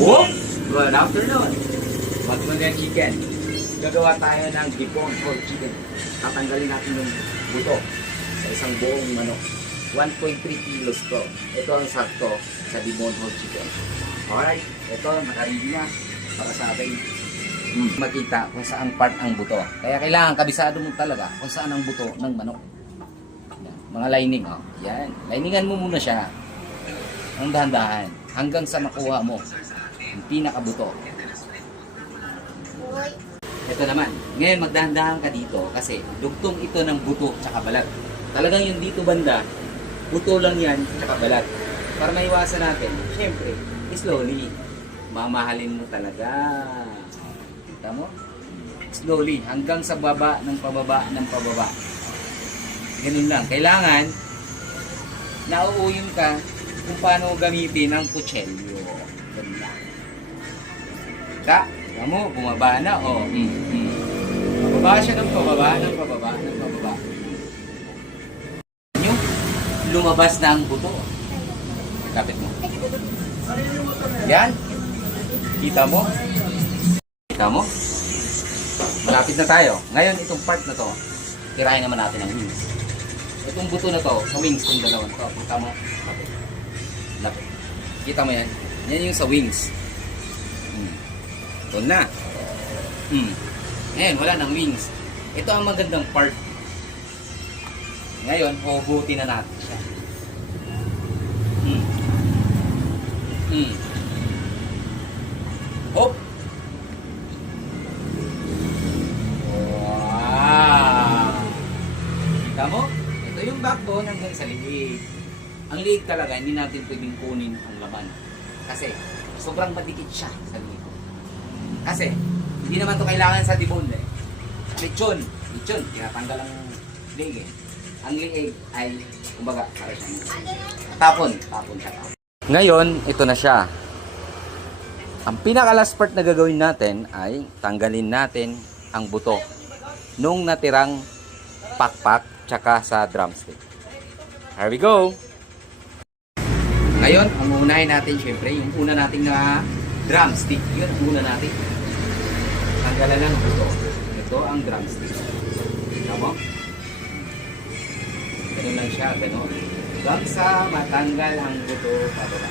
Oh! Good afternoon. Magmanga chicken. Gagawa tayo ng dipon whole chicken. Tatanggalin natin yung buto sa isang buong manok. 1.3 kilos to. Ito ang sakto sa dipon whole chicken. Alright, ito nakaready na para sa ating makita kung saan part ang buto. Kaya kailangan kabisado mo talaga kung saan ang buto ng manok. Yan. Mga lining, oh. Yan. Liningan mo muna siya. Ang dahan-dahan hanggang sa makuha mo yung pinakabuto. Ito naman. Ngayon magdahan-dahan ka dito kasi dugtong ito ng buto tsaka balat. Talagang yung dito banda, buto lang yan tsaka balat. Para maiwasan natin, syempre, slowly. Mamahalin mo talaga. Kita mo? Slowly. Hanggang sa baba ng pababa ng pababa. Ganun lang. Kailangan nauuyong ka kung paano gamitin ang kutselyo. Ganun lang. Ka, mo, bumaba na. Oh. Pababa siya ng pababa, ng pababa, ng pababa. Nyo, lumabas na ang buto. Kapit mo. Yan. Kita mo? Kita mo? Malapit na tayo. Ngayon, itong part na to, tirahin naman natin ang wings. Itong buto na to, sa wings, itong dalawang to. Kita mo? Lapit. Lapit. Kita mo yan? Yan yung sa wings. Ito na. Ngayon, wala nang wings. Ito ang magandang part. Ngayon, huhugutin na natin siya. Hop! Wow! Kita mo? Ito yung backbone hanggang sa liig. Ang liig talaga, hindi natin pwedeng kunin ang laman. Kasi, sobrang madikit siya sa liig. Kasi, hindi naman to kailangan sa dibon eh. Lechon. Lechon. Tinatanggal ang liig eh. Ang liig ay, kumbaga, para siya. Tapon. Tapon siya. Ngayon, ito na siya. Ang pinaka-last part na gagawin natin ay tanggalin natin ang buto nung natirang pakpak tsaka sa drumstick. Here we go! Ngayon, ang unahin natin syempre, yung una nating na drumstick. Yun ang una natin. Tanggalan lang ang buto. Ito ang drumstick. Tignan mo? Ganun lang siya, ganun. Hanggang sa matanggal ang buto pababa.